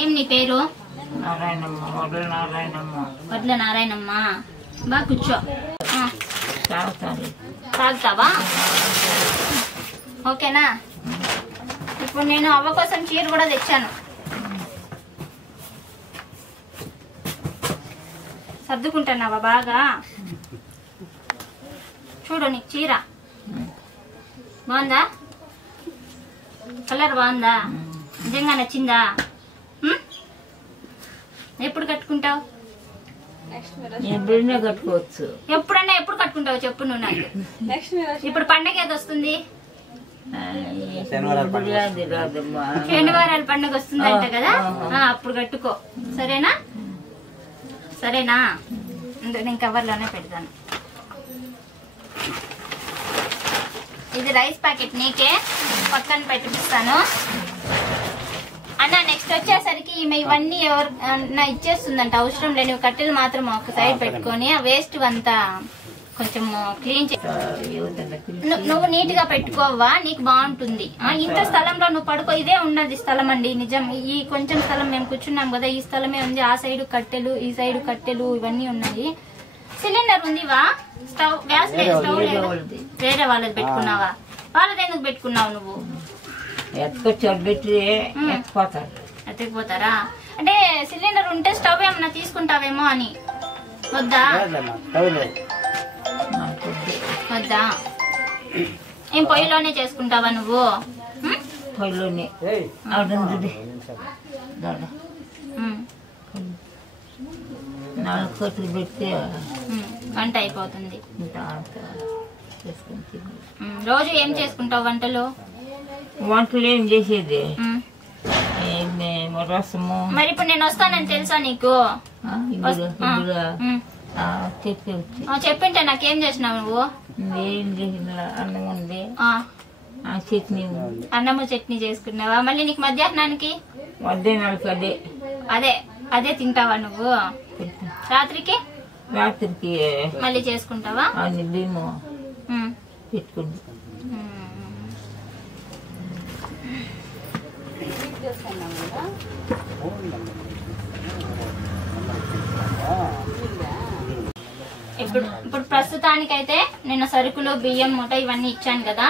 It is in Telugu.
ఏం నీ పేరు? నారాయణమ్మ. వడ్ల నారాయణమ్మ. వడ్ల నారాయణమ్మ. బా కూర్చో. తాగుతావా? ఓకేనా? ఇప్పుడు నేను అవ్వ కోసం చీర కూడా తెచ్చాను. సర్దుకుంటున్నావా బాగా? చూడు నీకు చీర బాగుందా? కలర్ బాగుందా? నిజంగా నచ్చిందా? ఎప్పుడు కట్టుకుంటావు? ఎప్పుడైనా కట్టుకోవచ్చు. ఎప్పుడన్నా ఎప్పుడు కట్టుకుంటావు చెప్పు నువ్వు నాకు. ఇప్పుడు పండగ ఏది వస్తుంది? శనివారాల పండుగ వస్తుందంట కదా, అప్పుడు కట్టుకో. సరేనా? సరేనా? నేను కవర్లోనే పెడతాను. ఇది రైస్ ప్యాకెట్ నీకే, పక్కన పెట్టిస్తాను అన్న. నెక్స్ట్ వచ్చేసరికి ఈమె ఇవన్నీ ఎవరు ఇచ్చేస్తుందంట, అవసరం లేని కట్టెలు మాత్రం ఒక సైడ్ పెట్టుకొని ఆ వేస్ట్ అంతా కొంచెం క్లీన్ నువ్వు నీట్ గా పెట్టుకోవా, నీకు బాగుంటుంది. ఇంత స్థలంలో నువ్వు పడుకో. ఇదే ఉన్నది స్థలం అండి, నిజం. ఈ కొంచెం స్థలం మేము కూర్చున్నాం కదా, ఈ స్థలమే ఉంది. ఆ సైడ్ కట్టెలు, ఈ సైడ్ కట్టెలు ఇవన్నీ ఉన్నాయి. సిలిండర్ ఉందివా? స్టవ్, గ్యాస్ లేదు, స్టవ్ లేదు. వేరే వాళ్ళది పెట్టుకున్నావా? వాళ్ళది ఎందుకు పెట్టుకున్నావు నువ్వు? ఎత్తుకుపోతారా అంటే సిలిండర్ ఉంటే స్టవ్ ఏమన్నా తీసుకుంటావేమో అని. వద్దా? వద్దా? ఏం పొయ్యిలోనే చేసుకుంటావా నువ్వు? పొయ్యిలోనే పెడితే వంట అయిపోతుంది. రోజు ఏం చేసుకుంటావు వంటలు? వంటలు ఏం చేసేది? రసము. మరి ఇప్పుడు నేను వస్తానని తెలుసా నీకు? చెప్పింటే నాకేం చేసినావు నువ్వు? ఏం చేసిన అన్నం ఉంది, చట్నీ. అన్నము చట్నీ చేసుకున్నావా? మళ్ళీ నీకు మధ్యాహ్నానికి? మధ్యాహ్నానికి అదే అదే అదే తింటావా నువ్వు? రాత్రికి? రాత్రికి మళ్ళీ చేసుకుంటావా? అన్ని బియ్యము పెట్టుకుంటా. ఇప్పుడు ప్రస్తుతానికైతే నేను సరుకులు, బియ్యం మూట ఇవన్నీ ఇచ్చాను కదా.